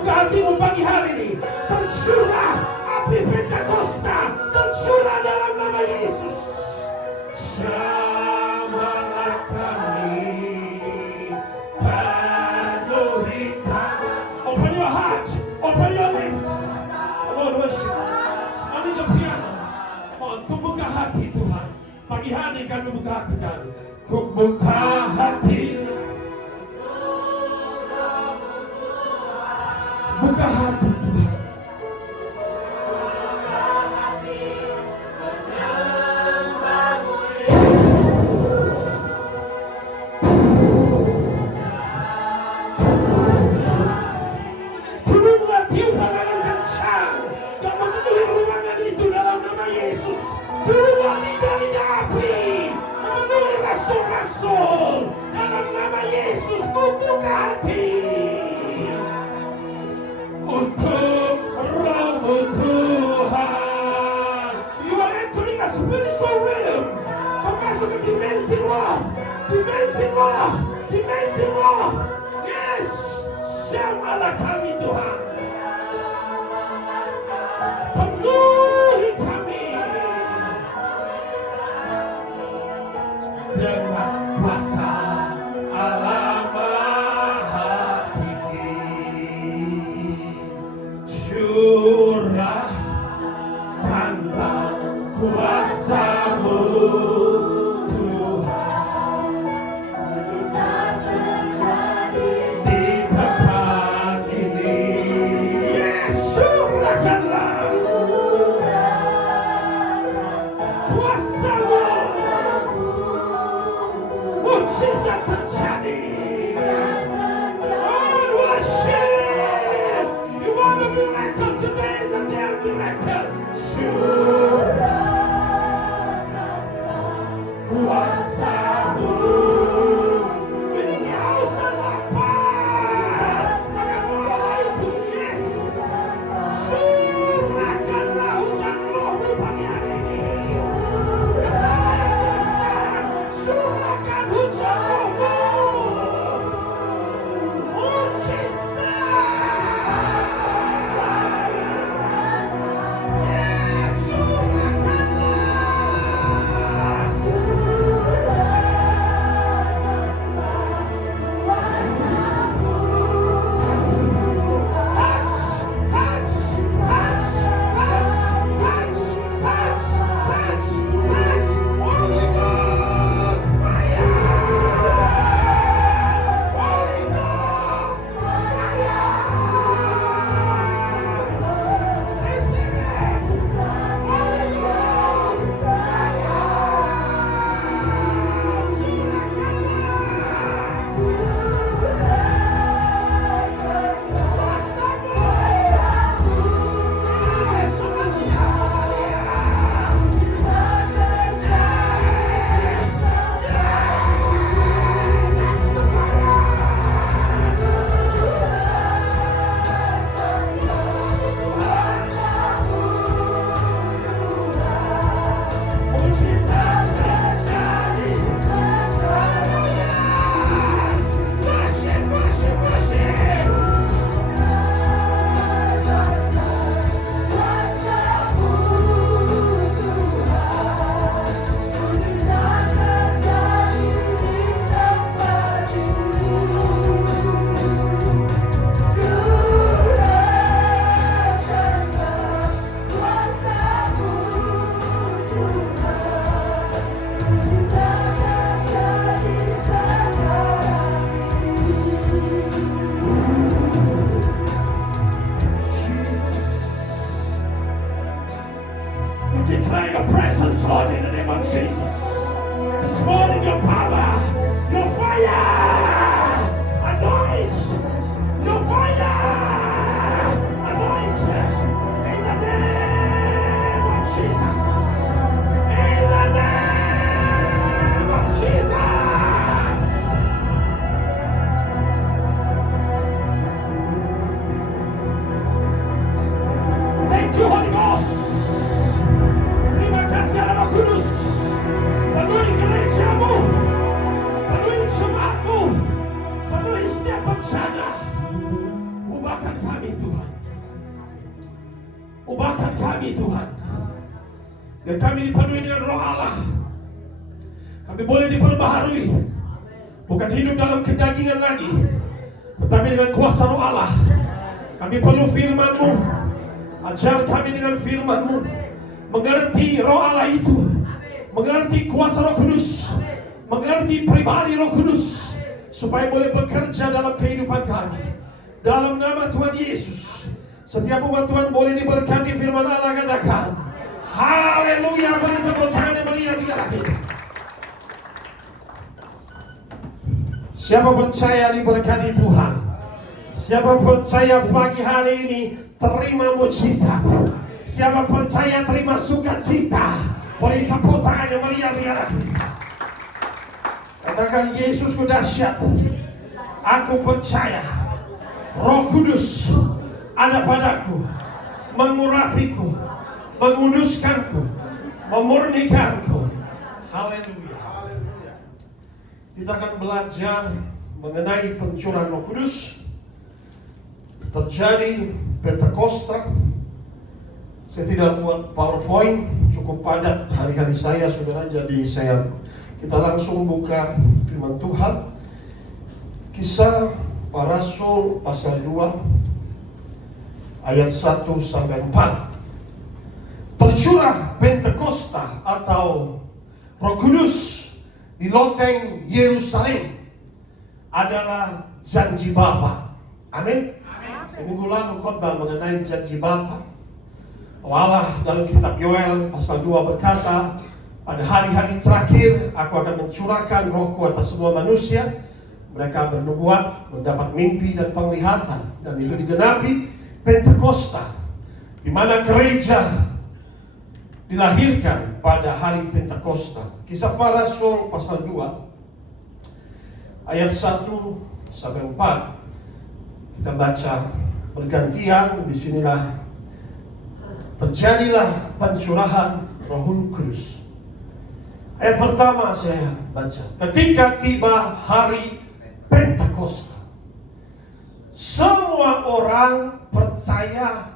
membuka hatimu pagi hari ini. Tercurah api Pentakosta, tercurah dalam nama Yesus. Jamahlah kami, penuhi kami. Open your heart, open your lips. Come on, worship. Ambil the piano. Come on, ku buka hati Tuhan. Pagi hari kami buka hati kami. Ku buka hati. Buka hati Tuhan. Turunlah tiupan angin kencang dan memenuhi ruangan itu dalam nama Yesus. Turunlah lidah-lidah api memenuhi rasul-rasul dalam nama Yesus. Ku buka hati untuk Roh Tuhan. You are entering a spiritual realm. Kau masuk ke dimensi roh. Dimensi roh. Dimensi roh. Yes. Jamahlah kami Tuhan. Penuhi kami dengan kuasa Allah Maha Tinggi. Curahkanlah kuasa-Mu Tuhan di tempat ini. Yes, curahkanlah kuasa-Mu. Mujizat terjadi. Oh, worship. You want a miracle? Today is the day of miracle. Kuasa-Mu. Ini haus dan lapar akan kuasa itu. Yes. Curahkanlah hujan Roh-Mu pagi hari ini. Kepala yang gersang, curahkan hujan Roh-Mu. Declare your presence, Lord, in the name of Jesus. This morning, your power, your fire, anoint, your fire, anoint, in the name of Jesus. In the name of Jesus. Thank you, Holy Ghost. Terima kasih Roh Kudus. Tuhan. Ubahkan kami Tuhan. Biar kami dipenuhi dengan Roh Allah. Kami boleh diperbaharui. Bukan hidup dalam kedagingan lagi, tetapi dengan kuasa Roh Allah. Kami perlu firman-Mu. Ajar kami dengan firman-Mu. Mengerti Roh Allah itu. Mengerti kuasa Roh Kudus. Mengerti pribadi Roh Kudus. Supaya boleh bekerja dalam kehidupan kami. Dalam nama Tuhan Yesus. Setiap umat Tuhan boleh diberkati, firman Allah katakan. Haleluya. Beri tepuk tangan yang meriah di hati. Siapa percaya diberkati Tuhan? Siapa percaya pagi hari ini terima mujizat? Siapa percaya terima sukacita? Beri tepuk tangan yang meriah di hati. Katakan, Yesusku dahsyat. Aku percaya Roh Kudus ada padaku, mengurapiku, menguduskanku, memurnikanku. Haleluya. Kita akan belajar mengenai pencurahan Roh Kudus. Terjadi Pentakosta. Saya tidak buat PowerPoint, cukup padat hari-hari saya, saudara. Jadi kita langsung buka firman Tuhan. Kisah Para Rasul pasal 2 ayat 1 sampai 4. Tercurah Pentakosta atau Roh Kudus di loteng Yerusalem adalah janji Bapa. Amin. Seminggu lalu khotbah mengenai janji Bapa. Allah dalam kitab Yoel pasal 2 berkata, pada hari-hari terakhir aku akan mencurahkan Rohku atas semua manusia. Mereka bernubuat, mendapat mimpi dan penglihatan. Dan itu digenapi Pentakosta, di mana gereja dilahirkan pada hari Pentakosta. Kisah Para Rasul pasal 2 ayat 1 sampai 4. Kita baca bergantian. Disinilah terjadilah pencurahan Roh Kudus. Ayat pertama saya baca. Ketika tiba hari Pentakosta, semua orang percaya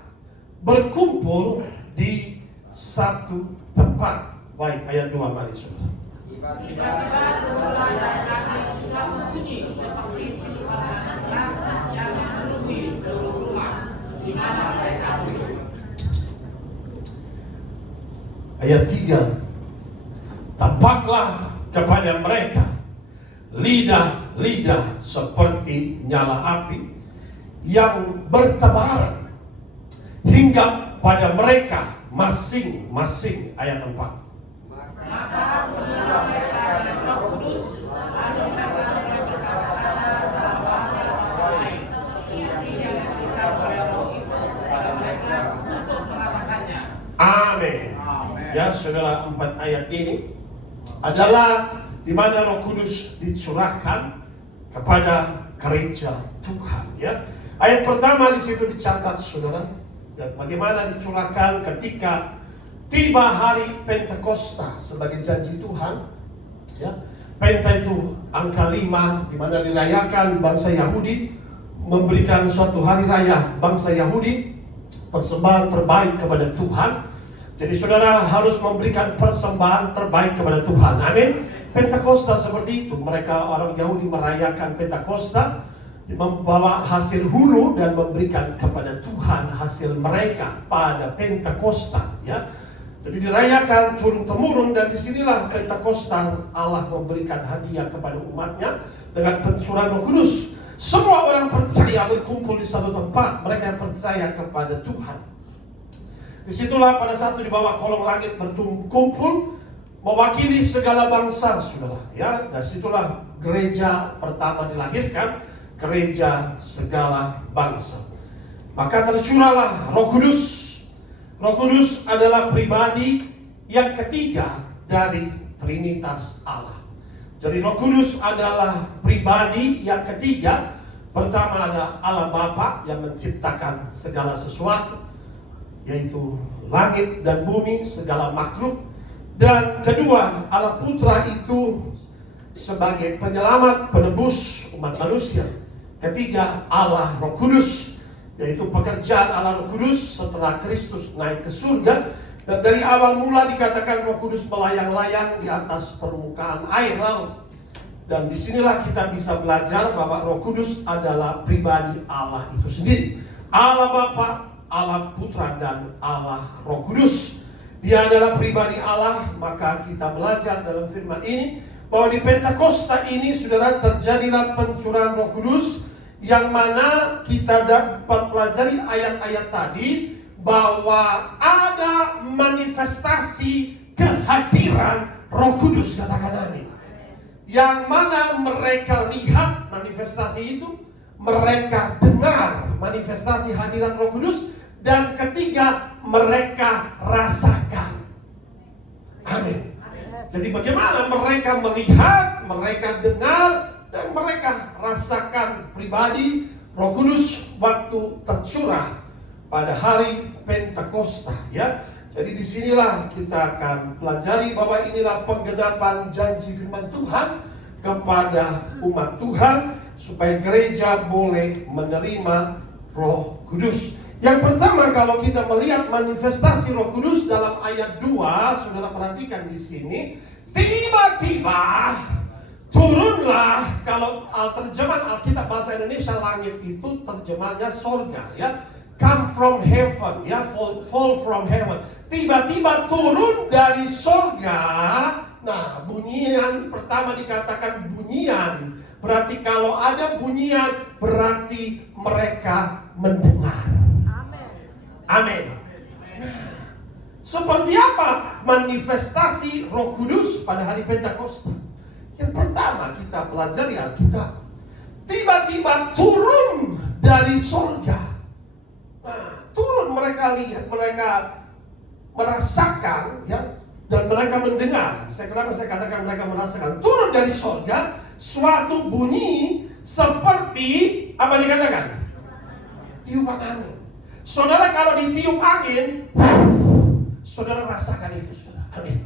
berkumpul di satu tempat. Baik, ayat 2 mari saudara. Tiba-tiba terdengar suatu bunyi seperti penyuapan keras yang memenuhi seluruh rumah di mana mereka duduk. Ayat 3. Tampaklah kepada mereka lidah-lidah seperti nyala api yang bertebaran hingga pada mereka masing-masing. Ayat 4. Maka menurut mereka dan Roh Kudus, lalu mereka berkata-kata dalam bahasa lain yang tidak diberitahu oleh Roh itu kepada mereka untuk mengatakannya. Amin. Ya saudara, 4 ayat ini adalah di mana Roh Kudus dicurahkan kepada gereja Tuhan. Ya, ayat pertama di situ dicatat saudara, dan bagaimana dicurahkan ketika tiba hari Pentakosta sebagai janji Tuhan. Ya, Penta itu angka 5, di mana dirayakan bangsa Yahudi memberikan suatu hari raya bangsa Yahudi persembahan terbaik kepada Tuhan. Jadi saudara harus memberikan persembahan terbaik kepada Tuhan. Amin. Pentakosta seperti itu. Mereka orang Yahudi merayakan Pentakosta, membawa hasil hulu dan memberikan kepada Tuhan hasil mereka pada Pentakosta. Ya, jadi dirayakan turun-temurun, dan disinilah Pentakosta Allah memberikan hadiah kepada umatnya dengan pencurahan Roh Kudus. Semua orang percaya berkumpul di satu tempat. Mereka percaya kepada Tuhan. Disitulah pada saat itu di bawah kolong langit berkumpul mewakili segala bangsa, saudara. Ya, dan situlah gereja pertama dilahirkan, gereja segala bangsa. Maka tercurahlah Roh Kudus. Roh Kudus adalah pribadi yang ketiga dari Trinitas Allah. Jadi Roh Kudus adalah pribadi yang ketiga. Pertama ada Allah Bapa yang menciptakan segala sesuatu, yaitu langit dan bumi, segala makhluk. Dan kedua, Allah Putra itu sebagai penyelamat, penebus umat manusia. Ketiga, Allah Roh Kudus yaitu pekerjaan Allah Roh Kudus setelah Kristus naik ke surga. Dan dari awal mula dikatakan Roh Kudus melayang-layang di atas permukaan air laut. Dan disinilah kita bisa belajar bahwa Roh Kudus adalah pribadi Allah itu sendiri. Allah Bapa, Allah Putra, dan Allah Roh Kudus. Dia adalah pribadi Allah. Maka kita belajar dalam firman ini bahwa di Pentakosta ini, saudara, terjadilah pencurahan Roh Kudus, yang mana kita dapat pelajari ayat-ayat tadi bahwa ada manifestasi kehadiran Roh Kudus, katakan amin. Yang mana mereka lihat manifestasi itu, mereka dengar manifestasi hadirat Roh Kudus, dan ketiga mereka rasakan. Amin. Jadi bagaimana mereka melihat, mereka dengar, dan mereka rasakan pribadi Roh Kudus waktu tercurah pada hari Pentakosta, ya. Jadi disinilah kita akan pelajari bahwa inilah penggenapan janji firman Tuhan kepada umat Tuhan supaya gereja boleh menerima Roh Kudus. Yang pertama, kalau kita melihat manifestasi Roh Kudus dalam ayat 2, saudara perhatikan di sini, tiba-tiba turunlah. Kalau terjemahan Alkitab bahasa Indonesia langit itu terjemahnya sorga, ya. Come from heaven, ya, fall from heaven. Tiba-tiba turun dari sorga. Nah, bunyian pertama dikatakan bunyian. Berarti kalau ada bunyian, berarti mereka mendengar. Amin. Nah, seperti apa manifestasi Roh Kudus pada hari Pentakosta? Yang pertama kita pelajari Alkitab. Tiba-tiba turun dari sorga. Nah, turun, mereka lihat, mereka merasakan, ya, dan mereka mendengar. Kenapa saya katakan mereka merasakan? Turun dari sorga suatu bunyi seperti apa dikatakan? Tiupan angin. Saudara, kalau ditiup angin, saudara rasakan itu, saudara. Amin.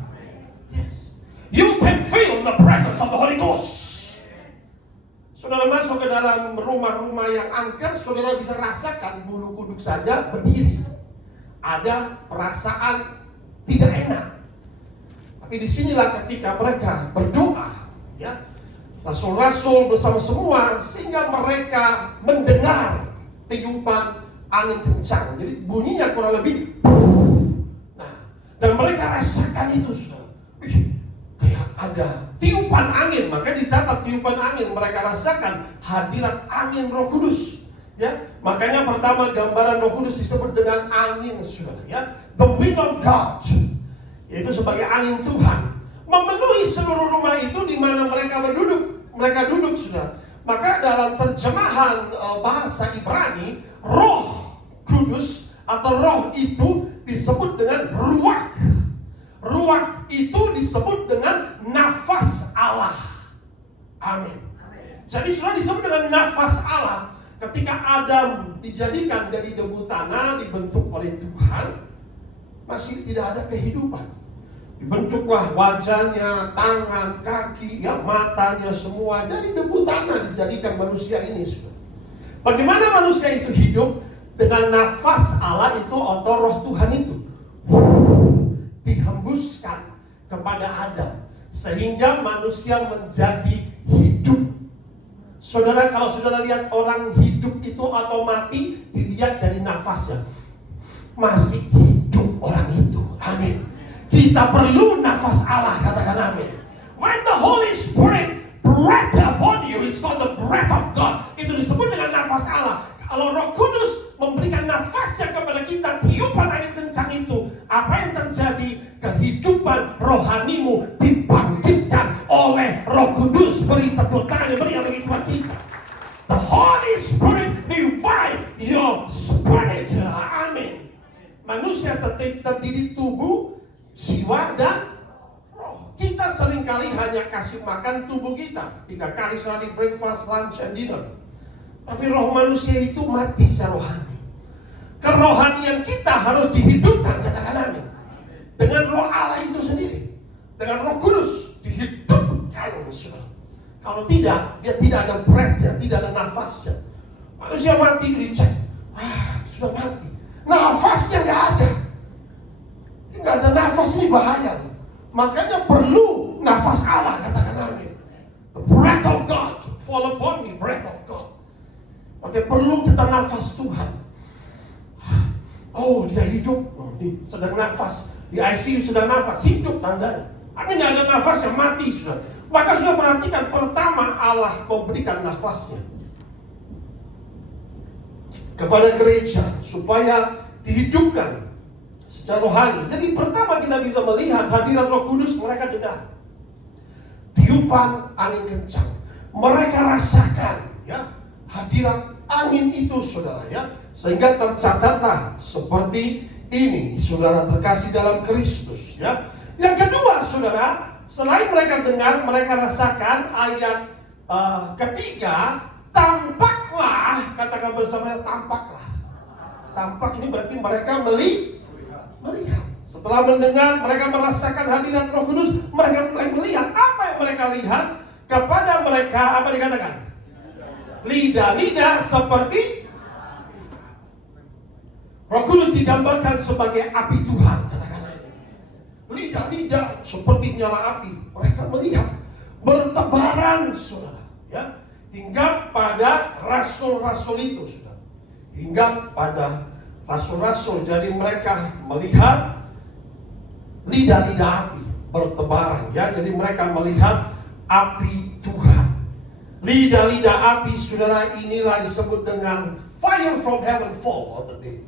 Yes. You can feel the presence of the Holy Ghost. Saudara masuk ke dalam rumah-rumah yang angker, saudara bisa rasakan bulu kuduk saja berdiri. Ada perasaan tidak enak. Tapi disinilah ketika mereka berdoa, ya, rasul-rasul bersama semua, sehingga mereka mendengar tiupan angin kencang. Jadi bunyinya kurang lebih. Nah, dan mereka rasakan itu, saudara. Kayak ada tiupan angin. Makanya dicatat tiupan angin. Mereka rasakan hadirat angin Roh Kudus, ya. Makanya pertama gambaran Roh Kudus disebut dengan angin, saudara, ya. The wind of God, yaitu sebagai angin Tuhan, memenuhi seluruh rumah itu di mana mereka berduduk. Mereka duduk, saudara. Maka dalam terjemahan bahasa Ibrani, Roh Kudus atau Roh itu disebut dengan ruach. Ruach itu disebut dengan nafas Allah. Amin. Jadi sudah disebut dengan nafas Allah. Ketika Adam dijadikan dari debu tanah, dibentuk oleh Tuhan, masih tidak ada kehidupan. Dibentuklah wajahnya, tangan, kaki, ya, matanya, semua dari debu tanah dijadikan manusia ini. Bagaimana manusia itu hidup? Dengan nafas Allah itu atau Roh Tuhan itu dihembuskan kepada Adam, sehingga manusia menjadi hidup. Saudara, kalau saudara lihat orang hidup itu atau mati, dilihat dari nafasnya. Masih hidup orang itu. Amin. Kita perlu nafas Allah, katakan amin. When the Holy Spirit breath upon you, it's called the breath of God. Itu disebut dengan nafas Allah. Kalau Roh Kudus memberikan nafasnya kepada kita, tiupan angin kencang itu, apa yang terjadi? Kehidupan rohanimu dibangkitkan oleh Roh Kudus. Beri tepuk tangan, beri yang bagi Tuhan kita. The Holy Spirit revive your spirit. Amin. Manusia terdiri tubuh, jiwa, dan roh. Kita seringkali hanya kasih makan tubuh kita 3 kali sehari, breakfast, lunch, and dinner. Tapi roh manusia itu mati secara rohani. Kerohanian kita harus dihidupkan, katakan amin. Dengan Roh Allah itu sendiri, dengan Roh Kudus dihidupkan, saudara. Kalau tidak, dia tidak ada breath-nya, tidak ada nafasnya. Manusia mati dicek. nafasnya nggak ada. Nggak ada nafas, ini bahaya. Makanya perlu nafas Allah, katakan amin. The breath of God fall upon me, breath of God. Oke, perlu kita nafas Tuhan. Oh, dia hidup. Oh, nih, sedang nafas. Di ICU sedang nafas, hidup tandanya. Ini nggak ada nafasnya, mati sudah. Maka sudah perhatikan, pertama Allah memberikan nafasnya kepada gereja supaya dihidupkan secara rohani. Jadi pertama kita bisa melihat hadirat Roh Kudus, mereka dengar tiupan angin kencang. Mereka rasakan ya hadirat angin itu, saudara ya. Sehingga tercatatlah seperti ini, saudara terkasih dalam Kristus ya. Yang kedua, saudara, selain mereka dengar, mereka rasakan. Ayat ketiga, tampaklah, katakan bersama, tampaklah. Tampak ini berarti mereka melihat. Setelah mendengar, mereka merasakan hadirat Roh Kudus, mereka mulai melihat. Apa yang mereka lihat? Kepada mereka, apa dikatakan? Lidah-lidah seperti Roh Kudus digambarkan sebagai api Tuhan, katakan aja. Lidah-lidah seperti nyala api. Mereka melihat bertebaran, saudara, ya, hingga pada rasul-rasul itu, saudara. Hingga pada rasul-rasul. Jadi mereka melihat lidah-lidah api bertebaran, ya. Jadi mereka melihat api Tuhan. Lidah-lidah api, saudara, inilah disebut dengan fire from heaven fall on the day.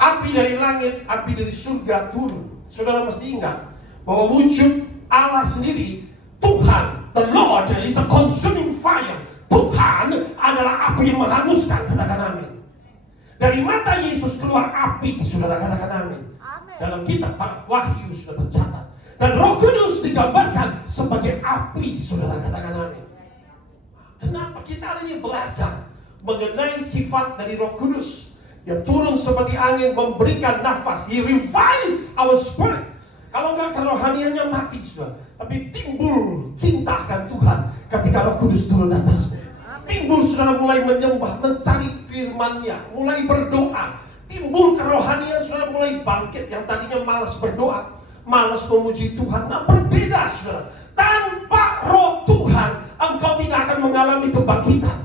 Api dari langit, api dari surga turun. Saudara mesti ingat bahwa wujud Allah sendiri, Tuhan, the Lord is a consuming fire. Tuhan adalah api yang menghanguskan, katakan amin. Dari mata Yesus keluar api, saudara, katakan amin. Dalam kitab Wahyu sudah tercatat. Dan Roh Kudus digambarkan sebagai api, saudara, katakan amin. Kenapa? Kita hari ini belajar mengenai sifat dari Roh Kudus yang turun seperti angin, memberikan nafas. He revive our spirit. Kalau enggak, kerohaniannya mati sudah. Tapi timbul cinta akan Tuhan ketika Roh Kudus turun atasmu. Timbul, saudara, mulai menyembah, mencari firman-Nya, mulai berdoa. Timbul kerohanian, saudara, mulai bangkit. Yang tadinya malas berdoa, malas memuji Tuhan. Nah, berbeda, saudara. Tanpa Roh Tuhan, engkau tidak akan mengalami kebangkitan.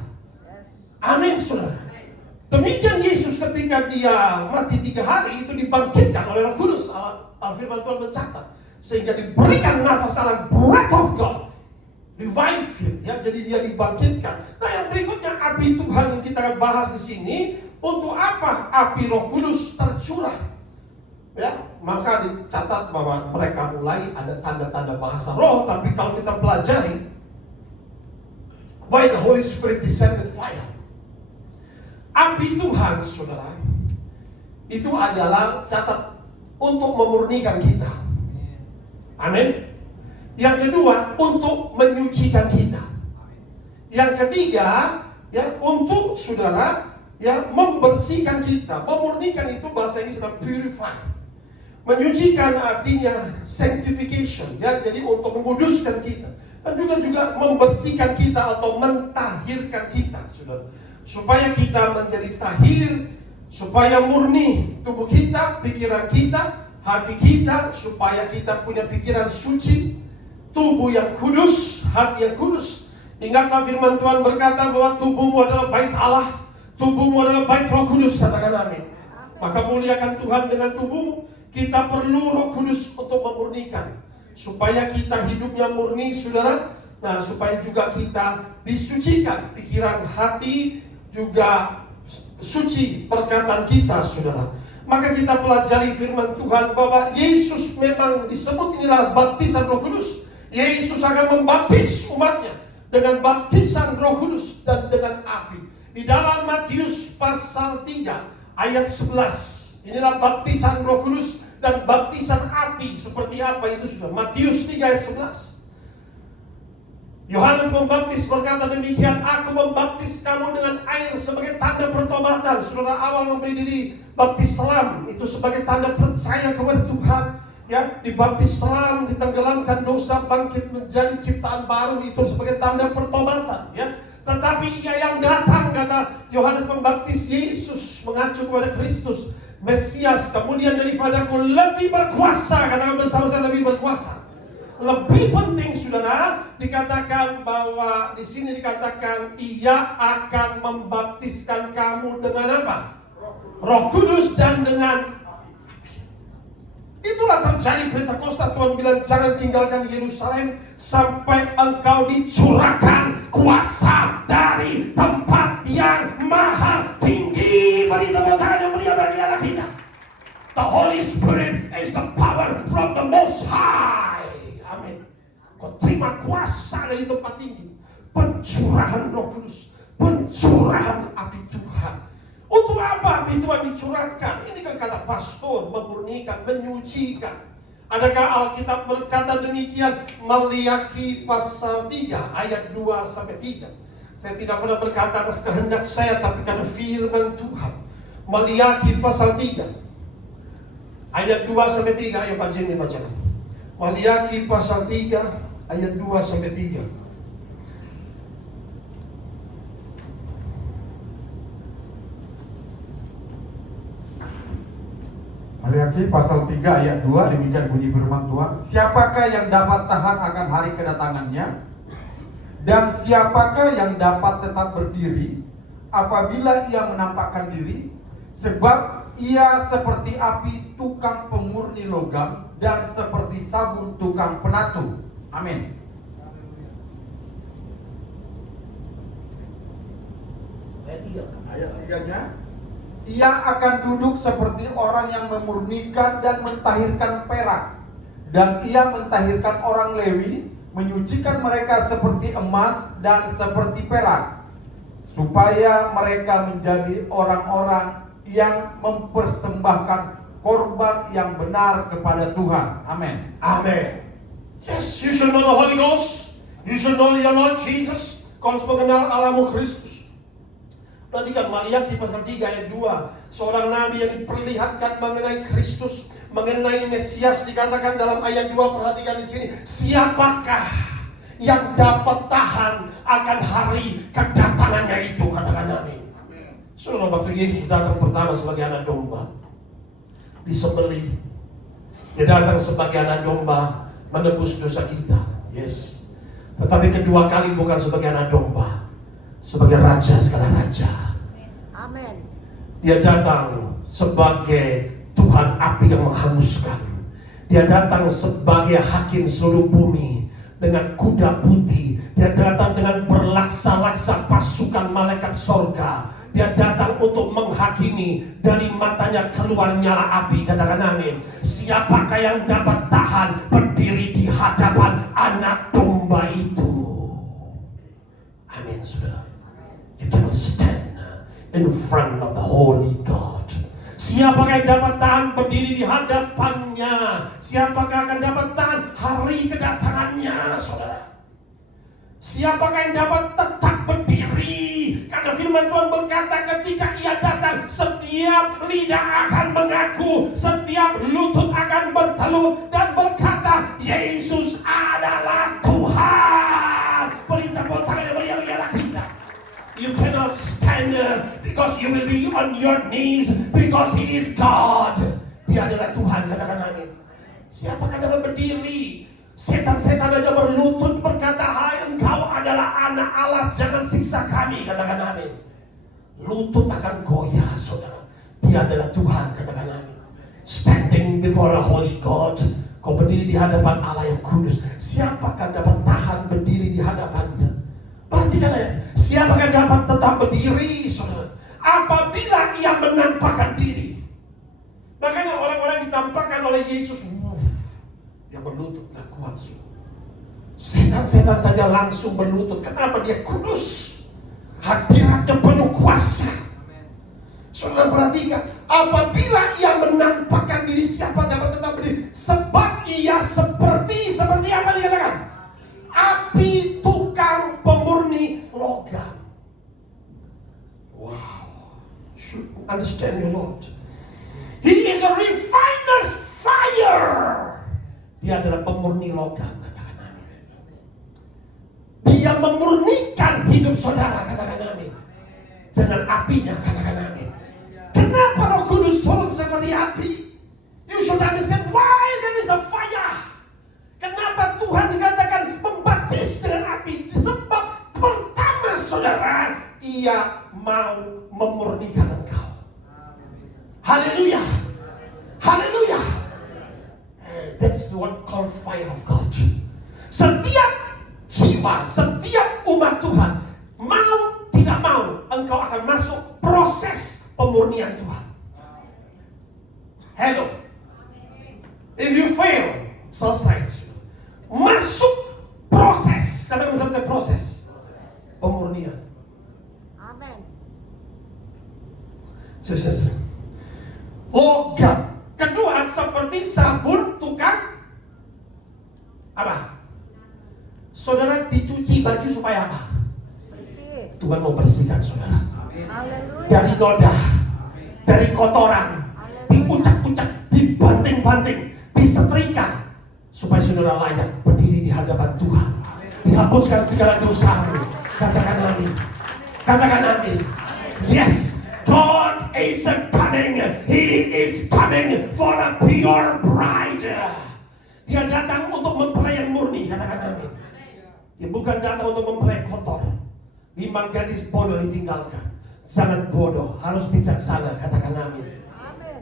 Amin, saudara. Demikian Yesus ketika dia mati 3 hari itu dibangkitkan oleh Roh Kudus. Firman Tuhan mencatat, sehingga diberikan nafas Allah, breath of God, revive him, ya. Jadi dia dibangkitkan. Nah, yang berikutnya api Tuhan yang kita akan bahas di sini. Untuk apa api Roh Kudus tercurah? Ya, maka dicatat bahwa mereka mulai ada tanda-tanda bahasa roh. Tapi kalau kita pelajari, why the Holy Spirit descended fire. Api Tuhan, saudara, itu adalah catat untuk memurnikan kita. Amin. Yang kedua, untuk menyucikan kita. Yang ketiga, ya, untuk, saudara, ya, membersihkan kita. Memurnikan itu bahasa Inggris adalah purify. Menyucikan artinya sanctification, ya, jadi untuk menguduskan kita. Dan juga membersihkan kita atau mentahirkan kita, saudara. Supaya kita menjadi tahir, supaya murni tubuh kita, pikiran kita, hati kita, supaya kita punya pikiran suci, tubuh yang kudus, hati yang kudus. Ingatlah firman Tuhan berkata bahwa tubuhmu adalah bait Allah, tubuhmu adalah bait Roh Kudus, katakan amin. Maka muliakan Tuhan dengan tubuhmu. Kita perlu Roh Kudus untuk memurnikan, supaya kita hidupnya murni, saudara. Nah, supaya juga kita disucikan, pikiran, hati, juga suci perkataan kita, saudara. Maka kita pelajari firman Tuhan bahwa Yesus memang disebut inilah baptisan Roh Kudus. Yesus akan membaptis umatnya dengan baptisan Roh Kudus dan dengan api. Di dalam Matius pasal 3 ayat 11, inilah baptisan Roh Kudus dan baptisan api. Seperti apa itu, sudah? Matius 3 ayat 11. Yohanes membaptis berkata demikian, aku membaptis kamu dengan air sebagai tanda pertobatan. Saudara, awal memberi diri baptis selam itu sebagai tanda percaya kepada Tuhan, ya. Dibaptis selam, ditenggelamkan dosa, bangkit menjadi ciptaan baru, itu sebagai tanda pertobatan, ya. Tetapi ia yang datang, kata Yohanes membaptis, Yesus mengacu kepada Kristus, Mesias, kemudian daripadaku lebih berkuasa. Katakan bersama-sama, lebih berkuasa. Lebih penting saudara, dikatakan bahwa di sini dikatakan ia akan membaptiskan kamu dengan apa? Roh Kudus dan dengan itulah terjadi Pentakosta. Tuhan bilang jangan tinggalkan Yerusalem sampai engkau dicurahkan kuasa dari tempat yang maha tinggi. Beri tepuk tangan yang mulia bagi anak kita. The Holy Spirit is the power from the Most High. Amin. Kau terima kuasa dari tempat tinggi. Pencurahan Roh Kudus, pencurahan api Tuhan. Untuk apa api Tuhan dicurahkan? Ini kan kata pastor, memurnikan, menyucikan. Adakah Alkitab berkata demikian? Maliaki pasal 3 ayat 2-3. Saya tidak pernah berkata atas kehendak saya, tapi karena firman Tuhan. Maliaki pasal 3 ayat 2-3. Ayo Pak Jimmy bacakan. Maliaki pasal 3 ayat 2-3. Maliaki pasal 3 ayat 2, demikian bunyi firman Tuhan. Siapakah yang dapat tahan akan hari kedatangannya? Dan siapakah yang dapat tetap berdiri apabila ia menampakkan diri? Sebab ia seperti api tukang pemurni logam dan seperti sabun tukang penatu. Amin. Ayat 3-nya. Ia akan duduk seperti orang yang memurnikan dan mentahirkan perak. Dan ia mentahirkan orang Lewi, menyucikan mereka seperti emas dan seperti perak, supaya mereka menjadi orang-orang yang mempersembahkan korban yang benar kepada Tuhan. Amin. Amin. Yes, you should know the Holy Ghost. You should know your Lord Jesus. Kau harus mengenal Allahmu Kristus. Perhatikan Maliaki pasal 3 ayat 2. Seorang nabi yang diperlihatkan mengenai Kristus, mengenai Mesias, dikatakan dalam ayat 2. Perhatikan di sini. Siapakah yang dapat tahan akan hari kedatangannya itu? Katakan amin. Saudara, waktu Yesus datang pertama sebagai anak domba, disembelih. Dia datang sebagai anak domba menebus dosa kita. Yes. Tetapi kedua kali bukan sebagai anak domba, sebagai raja segala raja. Amin. Dia datang sebagai Tuhan api yang menghanguskan. Dia datang sebagai hakim seluruh bumi dengan kuda putih. Dia datang dengan berlaksa-laksa pasukan malaikat sorga. Dia datang untuk menghakimi, dari matanya keluar nyala api. Katakan amin. Siapakah yang dapat tahan berdiri di hadapan anak domba itu? Amin, saudara. You cannot stand in front of the Holy God. Siapakah yang dapat tahan berdiri di hadapannya? Siapakah akan dapat tahan hari kedatangannya, saudara? Siapakah yang dapat tetap berdiri? Karena firman Tuhan berkata ketika ia datang, setiap lidah akan mengaku, setiap lutut akan bertelut dan berkata, Yesus adalah Tuhan. Beri tepuk tangan yang meriah bagi anak kita. You cannot stand because you will be on your knees because He is God. Dia adalah Tuhan, katakan amin. Siapakah dapat berdiri? Setan-setan aja berlutut berkata, hai engkau adalah anak Allah, jangan siksa kami, katakan amin. Lutut akan goyah, saudara. Dia adalah Tuhan, katakan amin. Standing before a holy God. Kau berdiri di hadapan Allah yang kudus. Siapakah dapat tahan berdiri di hadapannya? Perhatikan ayat. Siapakah dapat tetap berdiri, saudara? Apabila ia menampakkan diri. Makanya orang-orang ditampakkan oleh Yesus, dia berlutut, tak kuat. Setan-setan saja langsung berlutut. Kenapa? Dia kudus. Hadiratnya penuh kuasa. Saudara perhatikan. Apabila ia menampakkan diri, siapa dapat tetap berdiri? Sebab ia seperti apa dikatakan? Api tukang pemurni logam. Wow. Should understand your Lord. He is a refiner's fire. Dia adalah pemurni logam, katakan amin. Dia memurnikan hidup saudara, katakan amin. Dengan apinya, katakan amin. Kenapa Roh Kudus turun seperti should understand why there is a fire. Kenapa Tuhan dikatakan membaptis dengan api? Sebab pertama saudara, Ia mau memurnikan engkau. Haleluya. Haleluya. That's what called fire of God. Setiap jiwa, setiap umat Tuhan, mau tidak mau, engkau akan masuk proses pemurnian Tuhan. Hello. If you fail, selesai. Masuk proses. Katakan bersama saya, proses pemurnian. Amin. Selesai. Logam. Kedua, seperti sabun tukang apa? Saudara dicuci baju supaya apa? Bersih. Tuhan mau bersihkan saudara. Haleluya. Dari noda, dari kotoran, diucak-ucak, dibanting-banting, disetrika, supaya saudara layak berdiri di hadapan Tuhan. Dihapuskan segala dosamu. Katakan amin. Katakan amin. Yes, God is coming. He is coming for a pure bride. Dia datang untuk mempelai yang murni. Katakan amin. Dia bukan datang untuk mempelai kotor. 5 gadis bodoh ditinggalkan. Jangan bodoh, harus bijaksana. Katakan amin.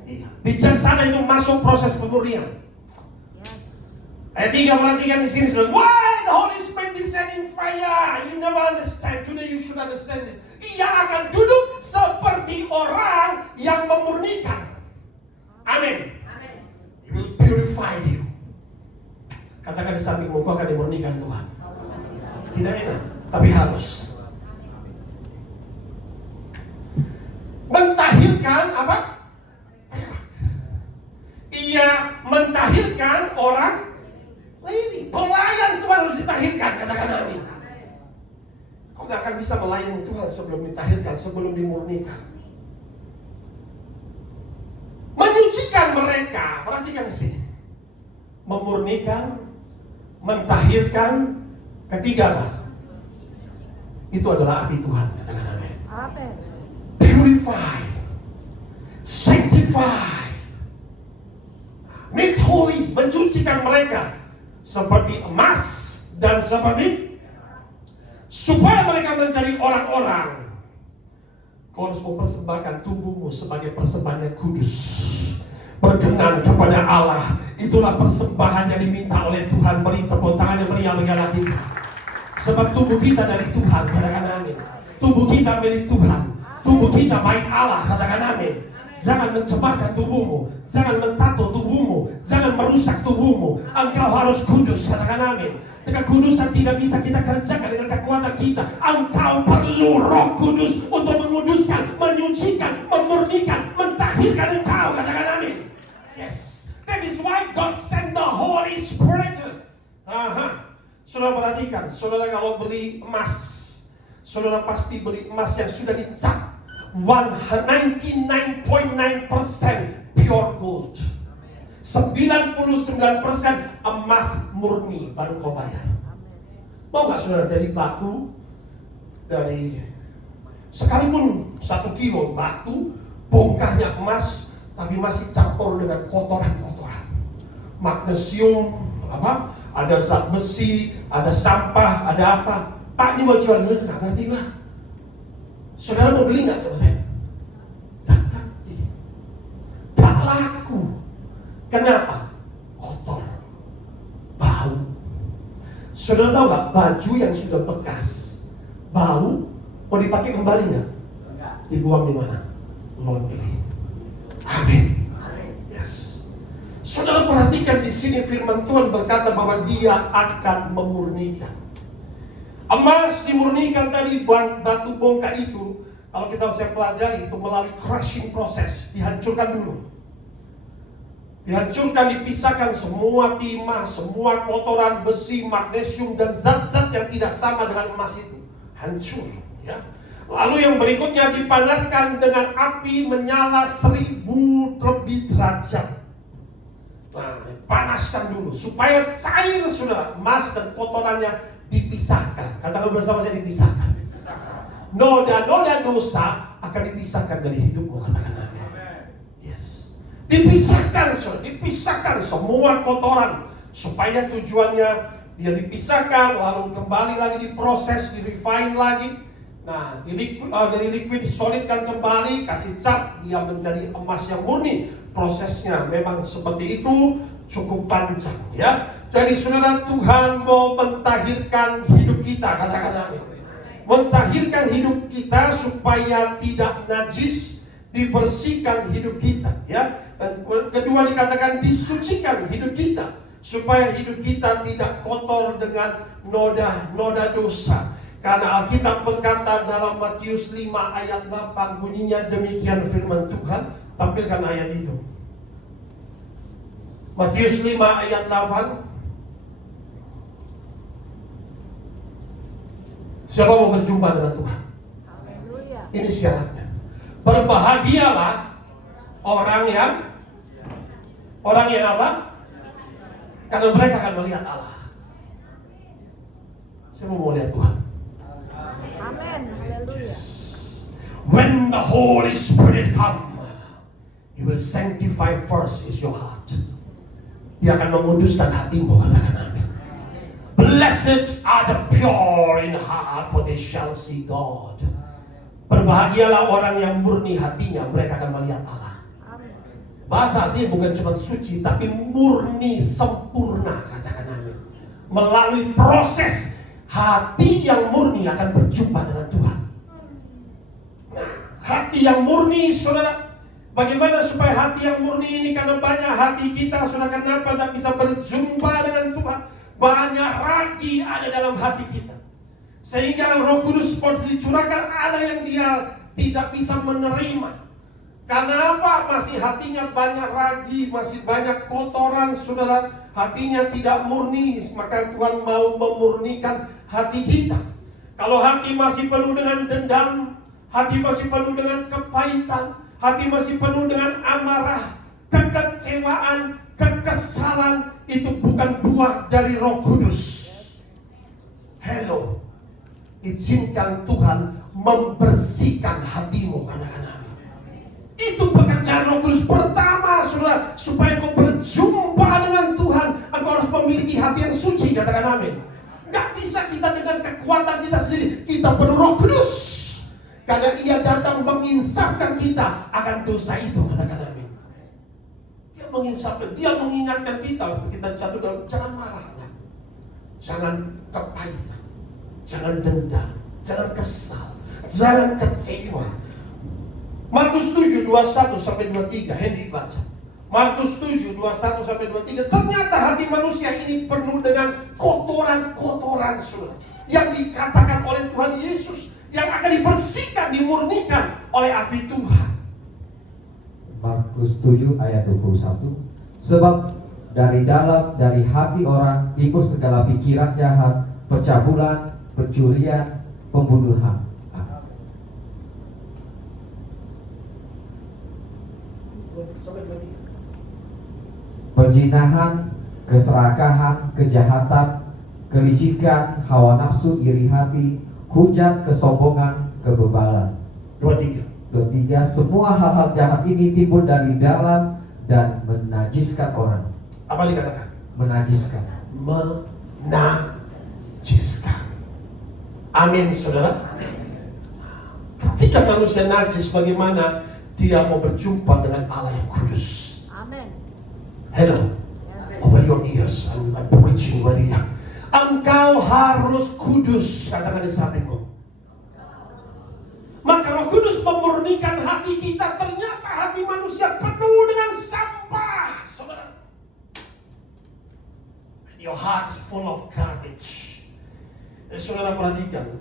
Iya. Bijaksana itu masuk proses pemurnian. Yes. Ayat 3 perhatikan di sini sudah. Why the Holy Spirit descend in fire? You never understand. Today you should understand this. Ia akan duduk seperti orang yang memurnikan. Amin. He will purify you. Katakan di sampingmu, kau akan dimurnikan Tuhan. Tidak enak, tapi harus. Mentahirkan apa? Ia mentahirkan orang ini pelayan Tuhan harus ditahirkan. Katakan amin. Kau gak akan bisa melayani Tuhan sebelum ditahirkan, sebelum dimurnikan. Menyucikan mereka. Perhatikan di sini. Memurnikan, mentahirkan, ketiga apa? Itu adalah api Tuhan. Katakan amin. Amin. Purify, sanctify, make holy, mencucikan mereka seperti emas dan seperti, supaya mereka menjadi orang-orang. Kau harus mempersembahkan tubuhmu sebagai persembahan yang kudus, berkenan kepada Allah. Itulah persembahan yang diminta oleh Tuhan. Beri tepuk tangan yang meriah bagi kita. Sebab tubuh kita dari Tuhan. Katakan amin. Tubuh kita milik Tuhan. Tubuh kita baik Allah. Katakan amin. Jangan mencemarkan tubuhmu, jangan mentato tubuhmu, jangan merusak tubuhmu. Engkau harus kudus. Katakan amin. Dengan kudusan tidak bisa kita kerjakan dengan kekuatan kita. Engkau perlu Roh Kudus untuk menguduskan, menyucikan, memurnikan, mentahirkan engkau. Katakan amin. Yes, that is why God sent the Holy Spirit. Saudara perhatikan, saudara kalau beli emas, saudara pasti beli emas yang sudah dicap 99.9% pure gold. 99% emas murni baru kau bayar. Mau gak saudara dari batu, dari sekalipun 1 kilo batu, bongkarnya emas, tapi masih campur dengan kotoran-kotoran, magnesium, apa? Ada zat besi, ada sampah, ada apa? Pak ini mau jual, nggak ngerti gak? Saudara mau beli nggak sama saya? Nggak ngerti. Nggak laku. Kenapa? Kotor, bau. Saudara tahu nggak? Baju yang sudah bekas, bau, mau dipakai kembali nggak? Dibuang di mana? Laundry. Amin. Yes. Saudara perhatikan di sini firman Tuhan berkata bahwa Dia akan memurnikan. Emas dimurnikan tadi, batu bongkar itu, kalau kita bisa pelajari itu melalui crushing proses, dihancurkan dulu. Dihancurkan, dipisahkan semua timah, semua kotoran, besi, magnesium dan zat-zat yang tidak sama dengan emas itu. Hancur, ya. Lalu yang berikutnya dipanaskan dengan api menyala 1000 lebih derajat. Nah, panaskan dulu supaya cair saudara, emas dan kotorannya dipisahkan. Katakan bersama saya, dipisahkan. Noda-noda dosa akan dipisahkan dari hidupmu. Katakan amin. Yes. Dipisahkan, saudara, dipisahkan semua kotoran, supaya tujuannya dia dipisahkan, lalu kembali lagi diproses, di-refine lagi. Nah, dari liquid disolidkan kembali, kasih cat, dia menjadi emas yang murni. Prosesnya memang seperti itu, cukup panjang ya. Jadi saudara, Tuhan mau mentahirkan hidup kita, katakan amin. Mentahirkan hidup kita supaya tidak najis, dibersihkan hidup kita ya. Dan kedua dikatakan disucikan hidup kita, supaya hidup kita tidak kotor dengan noda-noda dosa. Karena Alkitab berkata dalam Matius 5 ayat 8 bunyinya demikian firman Tuhan. Tampilkan ayat itu. Matius 5 ayat 8. Siapa mau berjumpa dengan Tuhan? Haleluya. Ini syaratnya. Berbahagialah orang yang apa? Karena mereka akan melihat Allah. Saya mau lihat Tuhan. Amin. Haleluya. When the Holy Spirit come, He will sanctify first is your heart. Dia akan menguduskan hatimu, katakan amin. Blessed are the pure in heart, for they shall see God. Berbahagialah orang yang murni hatinya, mereka akan melihat Allah. Amin. Bahasa aslinya bukan cuma suci, tapi murni, sempurna, katakan amin. Melalui proses, hati yang murni akan berjumpa dengan Tuhan. Nah, hati yang murni, saudara, bagaimana supaya hati yang murni ini, karena banyak hati kita, saudara, kenapa tidak bisa berjumpa dengan Tuhan? Banyak ragi ada dalam hati kita, sehingga Roh Kudus seperti dicurahkan, ada yang dia tidak bisa menerima. Karena apa? Masih hatinya banyak ragi, masih banyak kotoran, saudara. Hatinya tidak murni, maka Tuhan mau memurnikan hati kita. Kalau hati masih penuh dengan dendam, hati masih penuh dengan kepahitan, hati masih penuh dengan amarah, kekecewaan, kekesalan, itu bukan buah dari Roh Kudus. Hello. Izinkan Tuhan membersihkan hatimu, katakan amin. Itu pekerjaan Roh Kudus pertama, saudara, supaya kau berjumpa dengan Tuhan. Engkau harus memiliki hati yang suci, katakan amin. Gak bisa kita dengan kekuatan kita sendiri. Kita perlu Roh Kudus, karena Ia datang menginsafkan kita akan dosa itu, katakan amin. Dia menginsafkan, Dia mengingatkan kita waktu kita jatuh dalam, jangan marah, jangan kepahitan, jangan dendam, jangan kesal, jangan kecewa. Markus 7, 21-23, Hendy baca. Markus 7, 21-23. Ternyata hati manusia ini penuh dengan kotoran-kotoran, saudara, yang dikatakan oleh Tuhan Yesus, yang akan dibersihkan, dimurnikan oleh api Tuhan. Markus 7 ayat 21. Sebab dari hati orang timbul segala pikiran jahat, percabulan, pencurian, pembunuhan. Perzinahan, keserakahan, kejahatan, kelicikan, hawa nafsu, iri hati, hujat, kesombongan, kebebalan. 23. Semua hal-hal jahat ini timbul dari dalam dan menajiskan orang. Apa dikatakan? Menajiskan. Menajiskan. Amin, saudara. Ketika manusia najis, bagaimana dia mau berjumpa dengan Allah yang kudus? Amin. Hello. Yes. Open your ears. I'm preaching very young. Engkau harus kudus, katakan di sampingmu. Maka Roh Kudus memurnikan hati kita. Ternyata hati manusia penuh dengan sampah, saudara. Your heart is full of garbage. Saudara perhatikan,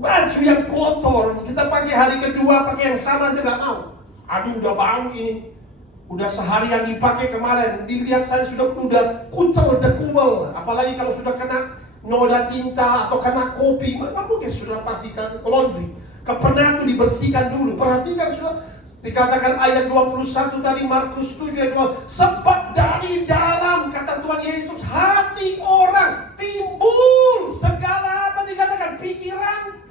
baju yang kotor kita pakai hari kedua, pakai yang sama aja gak mau. Aduh, udah bau ini, udah seharian dipakai kemarin, dilihat saya sudah kucel, dekumel. Apalagi kalau sudah kena noda tinta atau kena kopi, maka mungkin sudah pasti ke laundry. Kepenat itu dibersihkan dulu. Perhatikan, sudah dikatakan ayat 21 tadi, Markus 7 ayat 2. Sebab dari dalam, kata Tuhan Yesus, hati orang timbul segala, apa dikatakan, pikiran.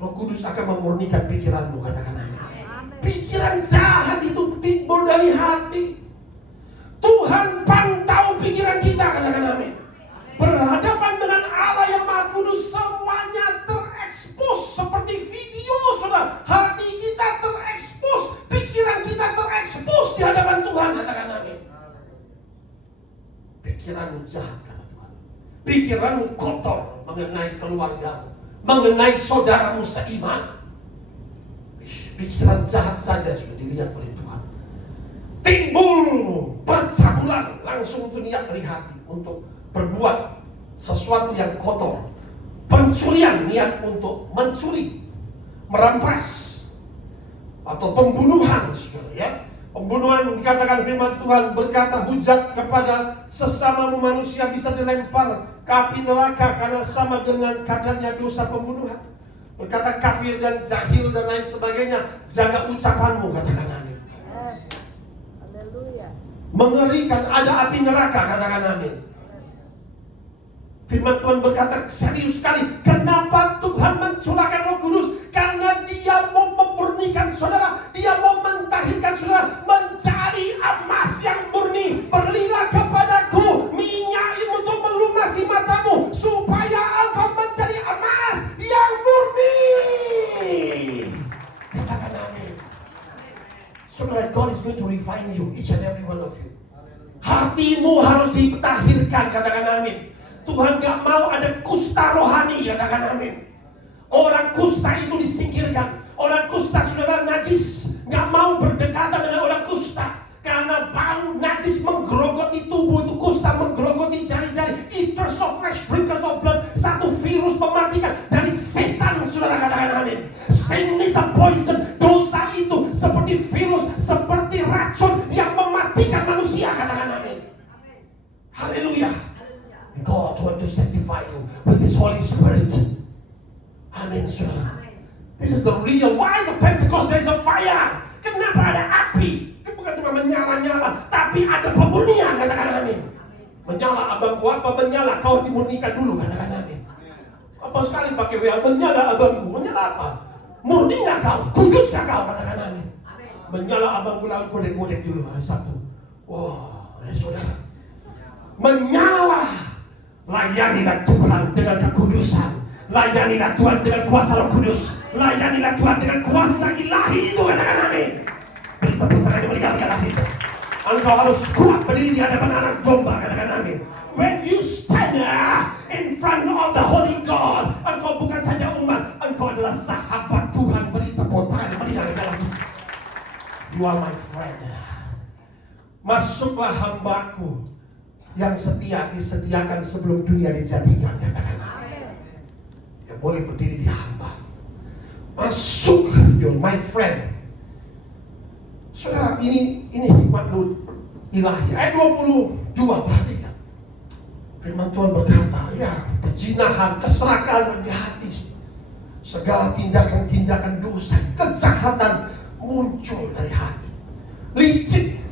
Roh Kudus akan memurnikan pikiranmu, katakan amin. Pikiran jahat itu timbul dari Tuhan pantau pikiran kita, katakan amin. Berhadapan dengan Allah yang Maha Kudus, semuanya terekspos seperti video, saudara. Hati kita terekspos, pikiran kita terekspos di hadapan Tuhan, katakan amin. Pikiranmu jahat, kata Tuhan. Pikiranmu kotor mengenai keluargamu, mengenai saudaramu seiman. Pikiran jahat saja sudah dilihat oleh Tuhan. Timbul percabulan langsung untuk niat dari hati untuk berbuat sesuatu yang kotor. Pencurian, niat untuk mencuri, merampas, atau pembunuhan, saudara ya. Pembunuhan, dikatakan firman Tuhan berkata, hujat kepada sesamamu manusia bisa dilempar ke api neraka karena sama dengan kadarnya dosa pembunuhan. Berkata kafir dan jahil dan lain sebagainya, jaga ucapanmu, katakan amin. Yes. Haleluya. Mengerikan, ada api neraka, katakan amin. Firman Tuhan berkata serius sekali. Kenapa Tuhan mencurahkan Roh Kudus? Karena Dia mau memurnikan saudara, Dia mau mentahirkan saudara menjadi emas yang murni. Berilah kepadaku minyak untuk melumasi matamu, supaya engkau menjadi emas yang murni. Katakan amin. Saudara, God is going to refine you, each and every one of you. Hatimu harus ditahirkan, katakan amin. Tuhan gak mau ada kusta rohani, katakan amin. Orang kusta itu disingkirkan. Orang kusta, saudara, najis. Gak mau berdekatan dengan orang kusta, karena bau najis menggerogoti tubuh itu. Kusta menggerogoti jari-jari. Eaters of flesh, drinkers of blood. Satu virus mematikan dari setan, saudara, katakan amin. Sin is a poison. Dosa itu seperti virus, seperti racun yang mematikan manusia, katakan amin. Haleluya. God want to sanctify you with His Holy Spirit. Amin, saudara. This is the real why the Pentecost there is a fire. Kenapa ada api? Itu bukan cuma menyala-nyala, tapi ada pemurnian, katakan amin. Menyala abangku apa? Menyala, kau dimurnikan dulu, katakan amin. Apa sekali pakai WA, menyala abangku, menyala apa? Murninya kau, kuduskah kau, katakan amin. Menyala abangku lalu kodek-kodek dulu hari Sabtu. Wow, saudara. Menyala. Layanilah Tuhan dengan kekudusan. Layanilah Tuhan dengan kuasa Roh Kudus. Layanilah Tuhan dengan kuasa ilahi itu, katakan amin. Beri tepuk tangan yang meriah-riah itu. Engkau harus kuat berdiri di hadapan anak domba, katakan amin. When you stand in front of the Holy God, engkau bukan saja umat, engkau adalah sahabat Tuhan. Beri tepuk tangan yang meriah-riah lagi. You are my friend. Masuklah hambaku yang setia, disediakan sebelum dunia dijadikan, katakan amin. Ya boleh berdiri di hamba. Masuk, you're my friend. Saudara, ini hikmat ilahi. Ayat 22, perhatikan. Firman Tuhan berkata, ya, perzinahan, keserakahan di hati, segala tindakan-tindakan dosa, kejahatan muncul dari hati. Licik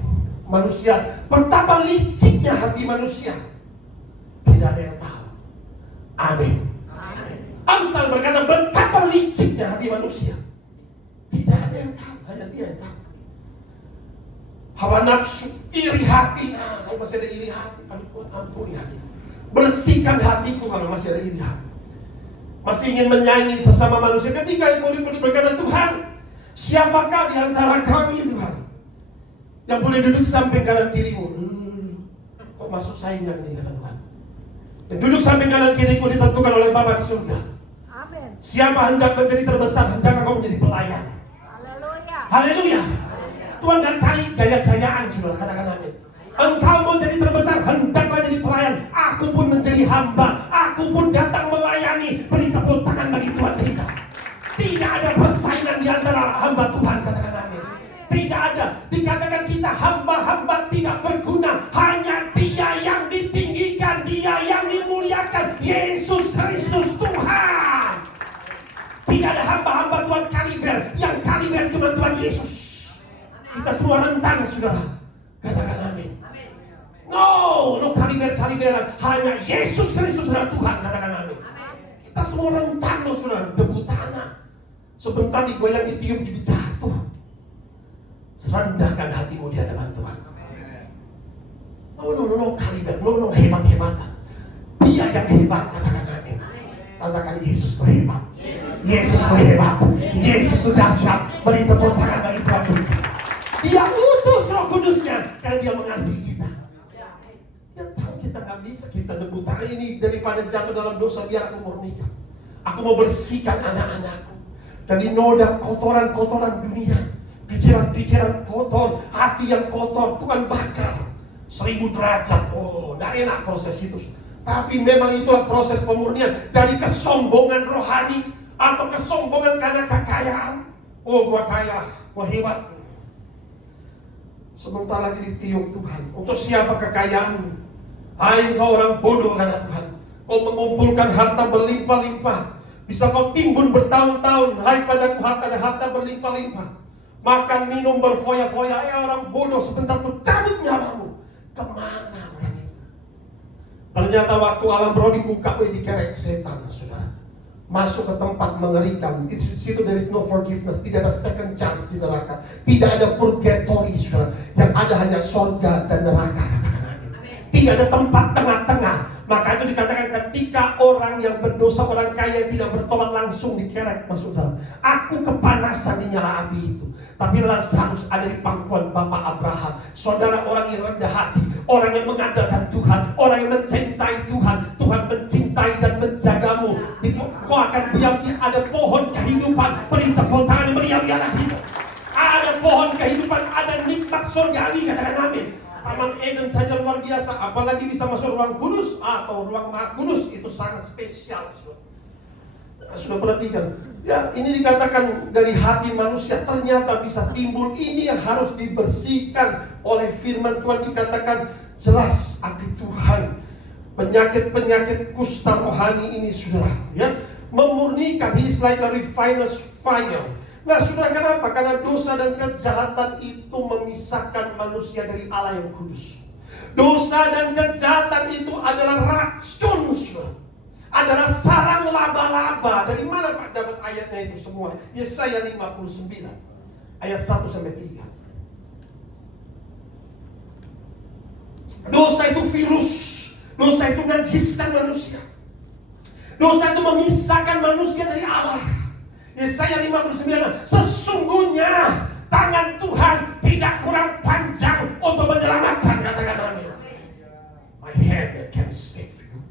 manusia, betapa liciknya hati manusia, tidak ada yang tahu. Amin. Amsal berkata betapa liciknya hati manusia, tidak ada yang tahu, hanya Dia yang tahu. Hawa nafsu, iri hati. Nah, kalau masih ada iri hati, Tuhan ampuni hati. Bersihkan hatiku kalau masih ada iri hati. Masih ingin menyayangi sesama manusia. Ketika murid-murid berkata, Tuhan, siapakah di antara kami, Tuhan, yang boleh duduk samping kanan kirimu? Kok masuk saingan ini, kata Tuhan. Dan duduk samping kanan kiriku ditentukan oleh Bapa di surga. Amin. Siapa hendak menjadi terbesar, hendak kau menjadi pelayan. Haleluya. Haleluya. Tuhan gak cari gaya-gayaan, saudara, katakan amin. Engkau mau jadi terbesar, hendaklah jadi pelayan. Aku pun menjadi hamba, aku pun datang melayani. Beri tepuk tangan bagi Tuhan kita. Tidak ada persaingan di antara hamba Tuhan, katakan amin. Tidak ada. Dikatakan kita hamba-hamba tidak berguna. Hanya Dia yang ditinggikan, Dia yang dimuliakan, Yesus Kristus Tuhan. Tidak ada hamba-hamba Tuhan kaliber. Yang kaliber cuma Tuhan Yesus. Kita semua rentan, saudara. Katakan amin. No kaliber-kaliberan. Hanya Yesus Kristus adalah Tuhan, katakan amin. Kita semua rentan, saudara. Debu tanah. Sebentar digoyang, ditiup juga jatuh. Rendahkan hatimu di hadapan Tuhan. kaliber, hebat-hebatan. Dia yang hebat, katakan amin. Katakan Yesus itu hebat. Yesus itu hebat. Yesus itu dahsyat. Beri tepuk tangan bagi Tuhan kita. Dia utus Roh Kudusnya karena dia mengasihi kita. Dia tahu kita nggak bisa, kita debut tangan ini daripada jatuh dalam dosa, biar aku murnikan. Aku mau bersihkan anak-anakku dari noda kotoran-kotoran dunia, pikiran-pikiran kotor, hati yang kotor. Tuhan bakar 1000 derajat. Oh, nggak enak proses itu. Tapi memang itulah proses pemurnian dari kesombongan rohani atau kesombongan karena kekayaan. Oh, gua kaya, gua hebat. Sebentar lagi ditiup Tuhan. Untuk siapa kekayaan? Hai engkau orang bodoh, kata Tuhan. Kau mengumpulkan harta berlimpah-limpah. Bisa kau timbun bertahun-tahun. Hai padaku ada harta berlimpah-limpah. Makan minum berfoya-foya. Orang bodoh, sebentar ku cabut nyawamu. Kemana orang itu? Ternyata waktu alam roh dibuka, dikerek setan, saudara. Masuk ke tempat mengerikan. Di situ there is no forgiveness. Tidak ada second chance di neraka. Tidak ada purgatory, saudara. Yang ada hanya sorga dan neraka. Tidak ada tempat tengah-tengah. Maka itu dikatakan ketika orang yang berdosa, orang kaya yang tidak bertobat langsung dikerek masuk dalam. Aku kepanasan di nyala api itu. Tapi Lazarus ada di pangkuan Bapak Abraham. Saudara, orang yang rendah hati, orang yang mengandalkan Tuhan, orang yang mencintai Tuhan. Tuhan mencintai dan menjagamu. Kau akan diam, ada pohon kehidupan. Beri tepuk tangan yang meriah-riah lagi. Ada pohon kehidupan, ada nikmat surgawi, katakan amin. Taman Eden saja luar biasa, apalagi bisa masuk ruang kudus atau ruang maha kudus, itu sangat spesial. Sudah perhatikan? Ya, ini dikatakan dari hati manusia ternyata bisa timbul. Ini yang harus dibersihkan oleh firman Tuhan. Dikatakan jelas api Tuhan. Penyakit-penyakit kusta rohani ini sudah memurnikan. He is like a refiner's fire. Nah, saudara, kenapa? Karena dosa dan kejahatan itu memisahkan manusia dari Allah yang kudus. Dosa dan kejahatan itu adalah racun, saudara. Adalah sarang laba-laba. Dari mana Pak dapat ayatnya itu semua? Yesaya 59 ayat 1-3. Dosa itu virus. Dosa itu najiskan manusia. Dosa itu memisahkan manusia dari Allah. Yesaya 59, sesungguhnya tangan Tuhan tidak kurang panjang untuk menyelamatkan, katakan amin. My hand can save you.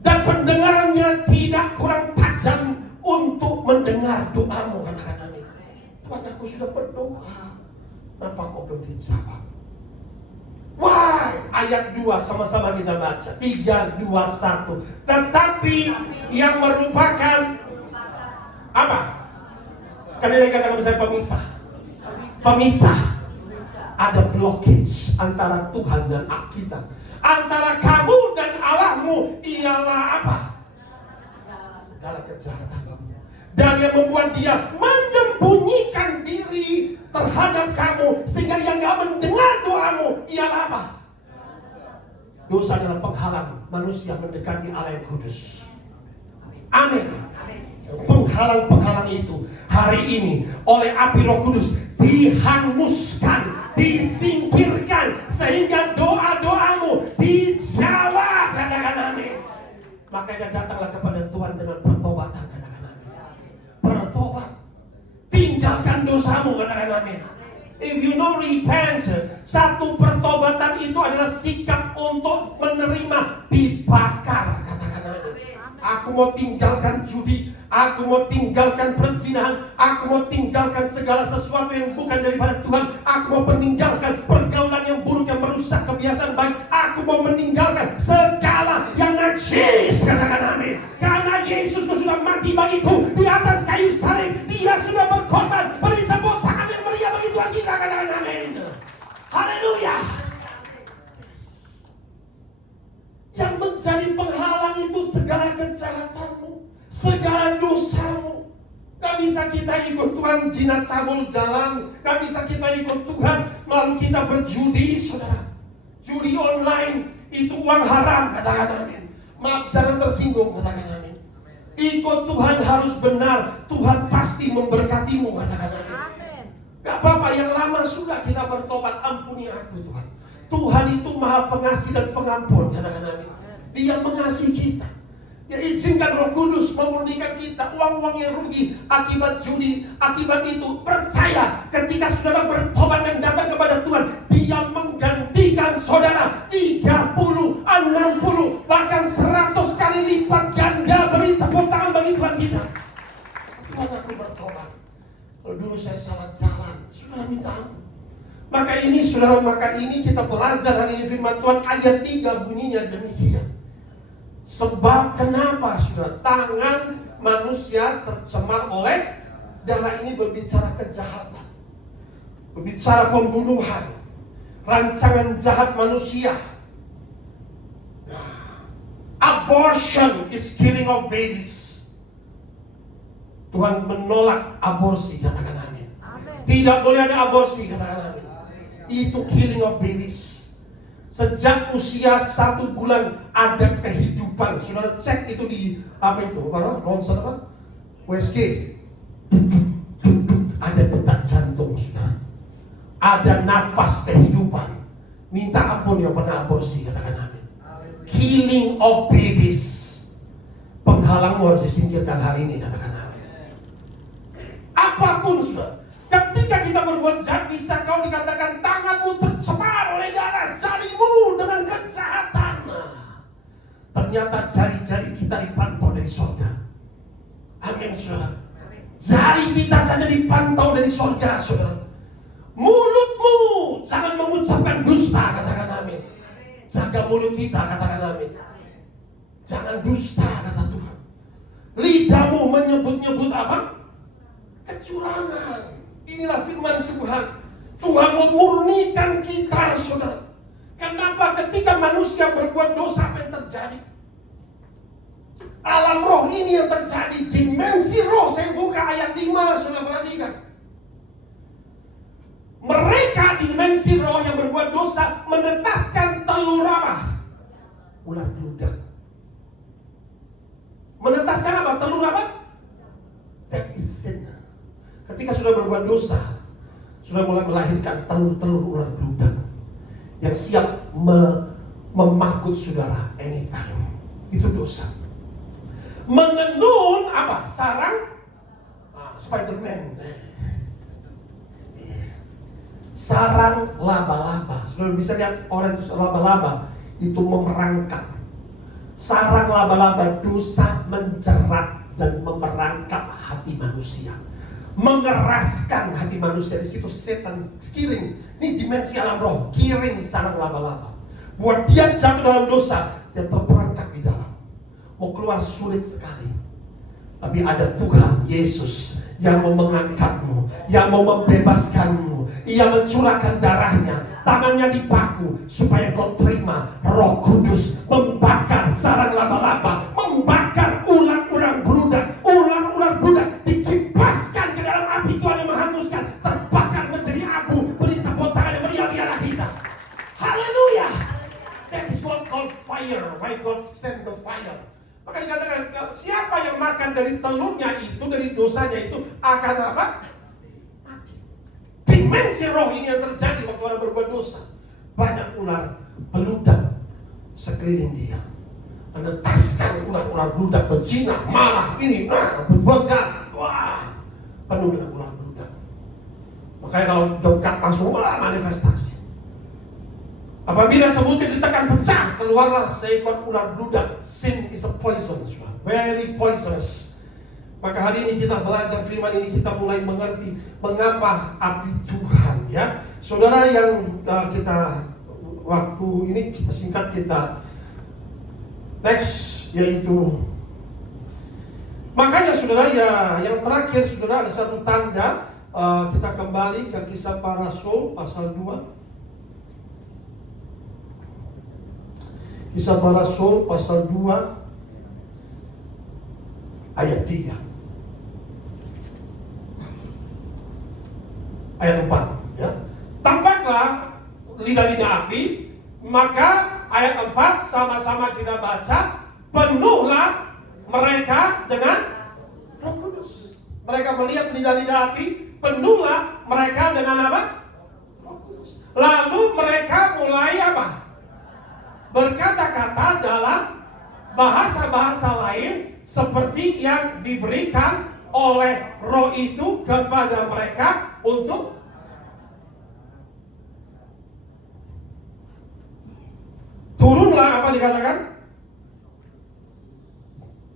Dan pendengarannya tidak kurang tajam untuk mendengar doamu, katakan amin. Tuhan, aku sudah berdoa, kenapa kau belum dijawab? Why? Ayat 2 sama-sama kita baca. 3, 2, 1. Tetapi yang merupakan apa? Sekali lagi katakan saya pemisah. Pemisah. Ada blockage antara Tuhan dan kita. Antara kamu dan Allahmu ialah apa? Segala kejahatan. Dan yang membuat dia menyembunyikan diri terhadap kamu, sehingga yang gak mendengar doamu ialah apa? Dosa adalah penghalang manusia mendekati Allah yang kudus. Amin. Penghalang-penghalang itu hari ini oleh api Roh Kudus dihanguskan, disingkirkan, sehingga doa-doamu dijawab, katakan amin. Makanya datanglah kepada Tuhan dengan pertobatan, katakan amin. Bertobat, tinggalkan dosamu, katakan amin. If you know repent, satu pertobatan itu adalah sikap untuk menerima dibakar, katakan amin. Aku mau tinggalkan judi, aku mau tinggalkan perzinahan, aku mau tinggalkan segala sesuatu yang bukan daripada Tuhan. Aku mau meninggalkan pergaulan yang buruk yang merusak kebiasaan baik. Aku mau meninggalkan segala yang najis, katakan amin. Karena Yesus sudah mati bagiku di atas kayu salib. Dia sudah berkorban. Beri tepuk tangan yang meriah bagi Tuhan kita, katakan amin. Haleluya. Yang menjadi penghalang itu segala kejahatanmu, segala dosamu. Gak bisa kita ikut Tuhan jinak cabul jalan. Gak bisa kita ikut Tuhan lalu kita berjudi, saudara. Judi online itu uang haram, katakan amin. Maaf, jangan tersinggung, katakan amin. Ikut Tuhan harus benar. Tuhan pasti memberkatimu, katakan amin. Gak apa-apa, yang lama sudah kita bertobat, ampuni aku Tuhan. Tuhan itu maha pengasih dan pengampun, katakan amin. Dia mengasihi kita. Dia izinkan Roh Kudus memurnikan kita. Uang-uang yang rugi akibat judi, akibat itu, percaya ketika saudara bertobat dan datang kepada Tuhan, Dia menggantikan saudara 30, 60, bahkan 100 kali lipat ganda. Beri tepuk tangan bagi Tuhan kita. Tuhan, aku bertobat. Kalau dulu saya salah jalan, saudara minta ampun. Maka ini kita belajar hari ini firman Tuhan, ayat 3 bunyinya demikian. Sebab kenapa saudara? Tangan manusia tercemar oleh darah. Ini berbicara kejahatan, berbicara pembunuhan, rancangan jahat manusia. Abortion is killing of babies. Tuhan menolak aborsi, katakan amin. Tidak boleh ada aborsi, katakan amin. Itu killing of babies. Sejak usia 1 bulan ada kehidupan. Saudara cek itu di apa itu? Ronsen apa? USG. Ada detak jantung, saudara. Ada nafas kehidupan. Minta ampun yang pernah aborsi, katakan amin. Killing of babies. Penghalangmu harus disingkirkan hari ini, katakan amin. Apapun saudara, ketika kita berbuat jahat, bisa kau dikatakan tanganmu tercemar oleh darah, jarimu dengan kejahatan. Ternyata jari-jari kita dipantau dari surga. Amin saudara. Jari kita saja dipantau dari surga, saudara. Mulutmu jangan mengucapkan dusta, katakan amin. Jaga mulut kita, katakan amin. Jangan dusta, kata Tuhan. Lidahmu menyebut-nyebut apa? Kecurangan. Inilah firman Tuhan. Tuhan memurnikan kita, saudara. Kenapa ketika manusia berbuat dosa, apa yang terjadi? Alam roh ini yang terjadi. Dimensi roh. Saya buka ayat 5, saudara perhatikan. Mereka dimensi roh yang berbuat dosa menetaskan telur apa? Ular bludak. Menetaskan apa? Telur apa? That is sin. Ketika sudah berbuat dosa, sudah mulai melahirkan telur-telur ular bludak yang siap memakut saudara anytime. Itu dosa. Menenun apa? Sarang Spiderman. Sarang laba-laba. Saudara bisa lihat orang itu laba-laba itu memerangkap. Sarang laba-laba dosa menjerat dan memerangkap hati manusia. Mengeraskan hati manusia. Di situ setan kiring. Ini dimensi alam roh. Kiring sarang laba-laba. Buat dia jatuh dalam dosa, dia terperangkap di dalam. Mau keluar sulit sekali. Tapi ada Tuhan Yesus yang mau mengangkatmu, yang mau membebaskanmu. Ia mencurahkan darahnya, tangannya dipaku supaya kau terima Roh Kudus membakar sarang laba-laba, membakar ular-ular bludak. Ular-ular bludak dikipaskan ke dalam api Tuhan yang menghanguskan, terbakar menjadi abu. Beri tepuk tangan yang meriah di arah kita. Haleluya. That is what called fire. Why God sent the fire. Maka dikatakan siapa yang makan dari telurnya itu, dari dosanya itu akan apa? Mati. Dimensi roh ini yang terjadi waktu orang berbuat dosa. Banyak ular beludak sekeliling dia, menetaskan ular-ular beludak, berzina, marah, ini, berbuat jahat. Wah, penuh dengan ular beludak. Makanya kalau dekat langsung manifestasi. Apabila sebutir ditekan pecah, keluarlah seekor ular bludak. Sin is a poison, very poisonous. Maka hari ini kita belajar firman ini, kita mulai mengerti mengapa api Tuhan, ya. Saudara yang kita waktu ini kita singkat kita next, yaitu makanya saudara ya, yang terakhir saudara ada satu tanda. Kita kembali ke Kisah Para Rasul pasal 2. Kisah Para Rasul pasal 2 ayat 3. Ayat 4, ya. Tampaklah lidah-lidah api, maka ayat 4 sama-sama kita baca, penuhlah mereka dengan Roh Kudus. Mereka melihat lidah-lidah api, penuhlah mereka dengan apa? Lalu mereka mulai apa? Berkata-kata dalam bahasa-bahasa lain seperti yang diberikan oleh Roh itu kepada mereka untuk turunlah. Apa dikatakan?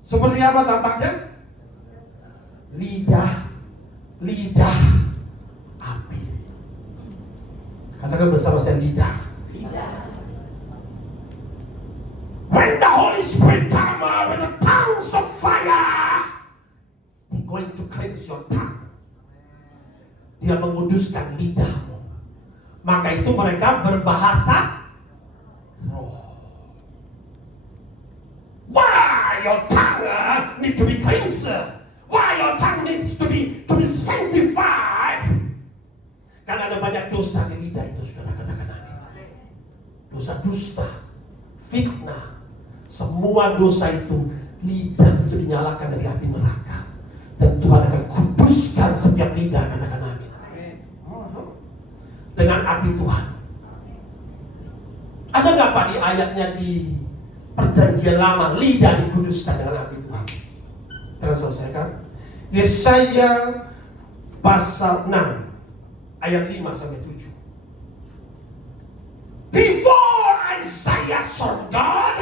Seperti apa tampaknya? Lidah api. Katakan bersama saya, lidah. When the Holy Spirit come with the tongues of fire, He going to cleanse your tongue. Dia menguduskan lidahmu. Maka itu mereka berbahasa roh. Why your tongue need to be cleansed? Why your tongue needs to be sanctified? Karena ada banyak dosa di lidah itu, saudara. Katakan amin. Dosa dusta, fitnah, semua dosa itu, lidah itu dinyalakan dari api neraka. Dan Tuhan akan kuduskan setiap lidah. Katakan amin. Dengan api Tuhan. Ada nggak Pak di ayatnya di Perjanjian Lama lidah dikuduskan dengan api Tuhan? Kita selesaikan. Yesaya pasal 6 ayat 5 sampai 7. Before Isaiah served God,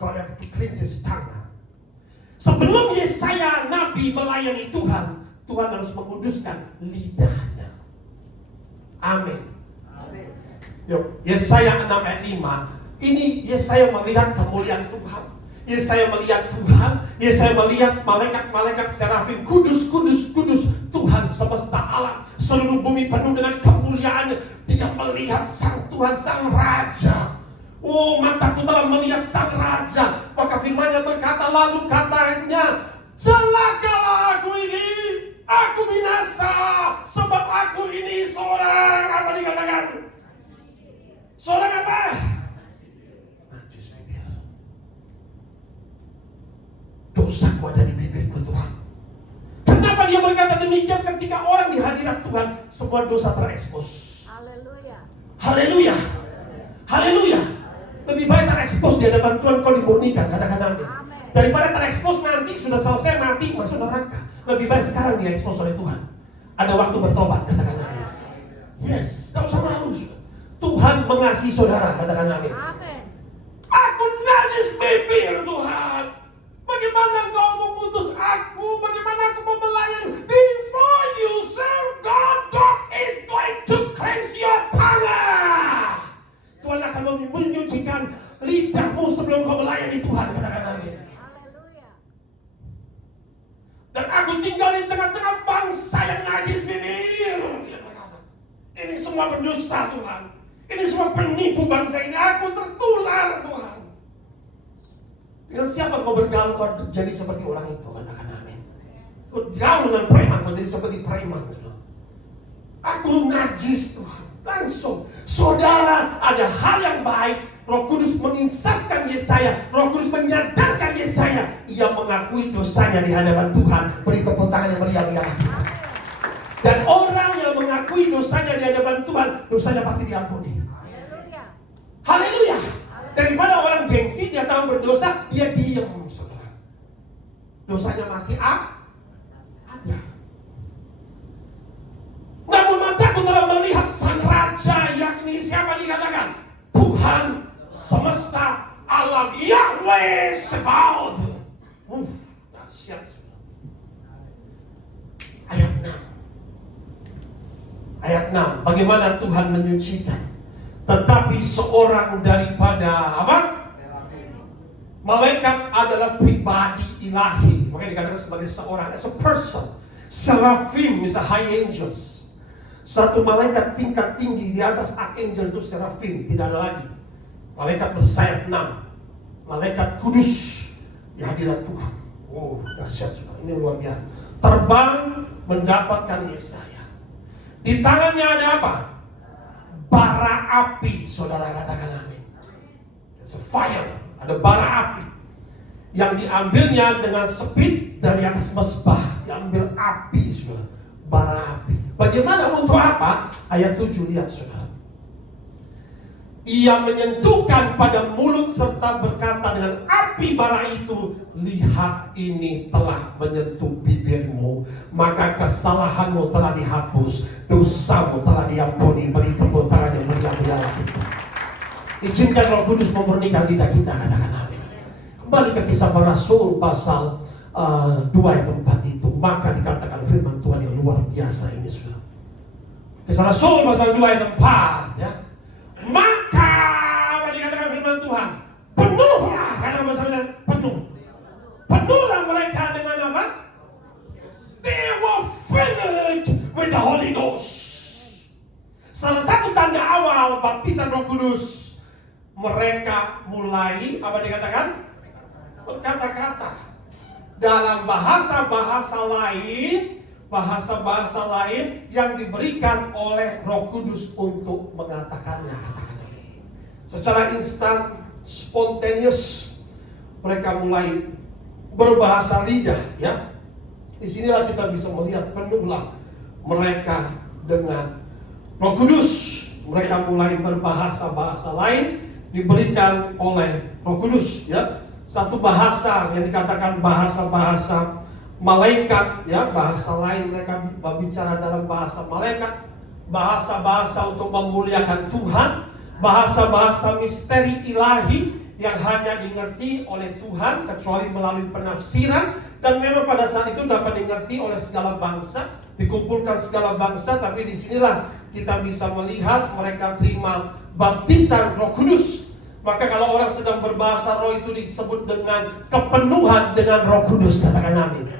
God had to cleanse his tongue. Sebelum Yesaya nabi melayani Tuhan, Tuhan harus menguduskan lidahnya. Amin. Yuk, Yesaya 6 ayat 5. Ini Yesaya melihat kemuliaan Tuhan. Yesaya melihat Tuhan. Yesaya melihat malaikat-malaikat serafim. Kudus, kudus, kudus Tuhan semesta alam. Seluruh bumi penuh dengan kemuliaannya. Dia melihat sang Tuhan, sang Raja. Oh, mataku telah melihat sang Raja. Maka firman-Nya berkata, lalu katanya, celakalah aku ini, aku binasa, sebab aku ini seorang, apa dikatakan? Seorang apa? Najis bibir. Dosaku ada di bibirku Tuhan. Kenapa dia berkata demikian? Ketika orang di hadirat Tuhan, semua dosa terekspos. Haleluya. Haleluya. Haleluya. Lebih baik terekspos di hadapan Tuhan, kau dimurnikan. Katakan amin. Daripada terekspos nanti sudah selesai mati masuk neraka. Lebih baik sekarang diekspos oleh Tuhan. Ada waktu bertobat. Katakan amin. Yes, tak usah malu. Tuhan mengasihi saudara. Katakan amin. Amin. Aku najis bibir Tuhan. Bagaimana kau memutus aku? Bagaimana aku mau melayani? Before you serve God, God is going to cleanse your tongue. Tuhan akan menyucikan lidahmu sebelum kau melayani Tuhan. Katakan amin. Haleluya. Dan aku tinggal di tengah-tengah bangsa yang najis bibir. Ini semua pendusta Tuhan. Ini semua penipu bangsa ini. Aku tertular Tuhan. Dengan siapa kau bergaul, kau jadi seperti orang itu. Katakan amin. Kau gaul dengan preman, kau jadi seperti preman. Aku najis Tuhan. Langsung, saudara, ada hal yang baik. Roh Kudus menginsafkan Yesaya. Roh Kudus menyadarkan Yesaya. Ia mengakui dosanya di hadapan Tuhan. Beri tepuk tangan yang meriah lagi. Dan orang yang mengakui dosanya di hadapan Tuhan, dosanya pasti diampuni. Haleluya. Haleluya. Daripada orang gengsi, dia tahu berdosa, dia diam, saudara. Dosanya masih ada. Namun mataku telah melihat sang Raja, yakni siapa dikatakan? Tuhan semesta alam, Yahweh Sebaot. Dahsyat. Ayat 6. Ayat 6. Bagaimana Tuhan menyucikan? Tetapi seorang daripada apa? Malaikat adalah pribadi ilahi. Makanya dikatakan sebagai seorang, as a person. Serafim is a high angels. Satu malaikat tingkat tinggi di atas archangel itu serafim, tidak ada lagi. Malaikat bersayap 6. Malaikat kudus di hadirat Tuhan. Oh, dahsyat sudah. Ini luar biasa. Terbang mendapatkan Yesaya. Di tangannya ada apa? Bara api, saudara, katakan amin. It's a fire. Ada bara api. Yang diambilnya dengan sepit dari atas mesbah. Diambil api, saudara. Bara api. Bagaimana, untuk apa? Ayat 7, lihat saudara. Ia menyentuhkan pada mulut serta berkata dengan api bara itu, lihat ini telah menyentuh bibirmu, maka kesalahanmu telah dihapus, dosamu telah diampuni. Beri tepuk tangan yang meriah-meriah kita. Izinkan Roh Kudus memurnikan lidah kita, katakan amin. Kembali ke Kisah Para Rasul pasal 2 ayat 4 itu, maka dikatakan firman Tuhan yang luar biasa ini sudah. Kisah Rasul pasal 2 ayat 4 ya. Maka apa dikatakan firman Tuhan? Penuhlah, kata bahasanya penuh. Penuhlah mereka dengan apa? They were filled with the Holy Ghost. Salah satu tanda awal baptisan Roh Kudus, mereka mulai apa dikatakan? Berkata-kata dalam bahasa-bahasa lain, bahasa-bahasa lain yang diberikan oleh Roh Kudus untuk mengatakannya. Secara instan, spontaneous, mereka mulai berbahasa lidah. Ya, disinilah kita bisa melihat penuhlah mereka dengan Roh Kudus. Mereka mulai berbahasa-bahasa lain diberikan oleh Roh Kudus. Ya, satu bahasa yang dikatakan bahasa-bahasa malaikat, ya, bahasa lain mereka berbicara dalam bahasa malaikat, bahasa-bahasa untuk memuliakan Tuhan, bahasa-bahasa misteri ilahi yang hanya dimengerti oleh Tuhan kecuali melalui penafsiran, dan memang pada saat itu dapat dimengerti oleh segala bangsa, dikumpulkan segala bangsa. Tapi disinilah kita bisa melihat mereka terima baptisan Roh Kudus. Maka kalau orang sedang berbahasa roh itu disebut dengan kepenuhan dengan Roh Kudus, katakan amin.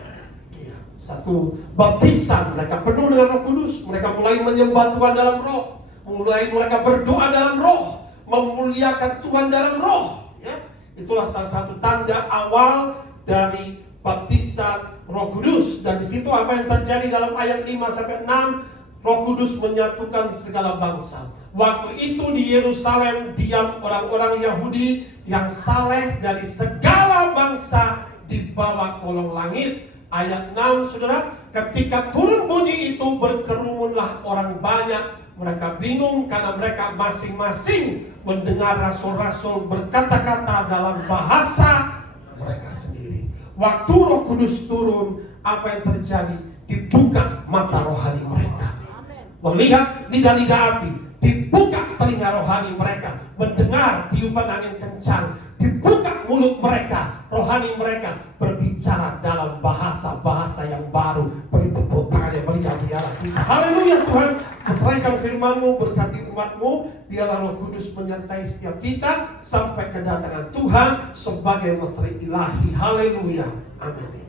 Satu baptisan, mereka penuh dengan Roh Kudus. Mereka mulai menyembah Tuhan dalam roh, mulai mereka berdoa dalam roh, memuliakan Tuhan dalam roh, ya. Itulah salah satu tanda awal dari baptisan Roh Kudus. Dan di situ apa yang terjadi dalam ayat 5-6, Roh Kudus menyatukan segala bangsa. Waktu itu di Yerusalem diam orang-orang Yahudi yang saleh dari segala bangsa di bawah kolong langit. Ayat 6, saudara, ketika turun bunyi itu berkerumunlah orang banyak. Mereka bingung karena mereka masing-masing mendengar rasul-rasul berkata-kata dalam bahasa mereka sendiri. Waktu Roh Kudus turun, apa yang terjadi? Dibuka mata rohani mereka, melihat lidah-lidah api. Dibuka telinga rohani mereka, mendengar tiupan angin kencang. Dibuka mulut mereka, rohani mereka berbicara dalam bahasa-bahasa yang baru. Beri tepuk tangan yang meriah-meriah kita. Haleluya Tuhan, meteraikan firman-Mu, berkati umat-Mu. Biarlah Roh Kudus menyertai setiap kita sampai kedatangan Tuhan sebagai menteri ilahi. Haleluya, amin.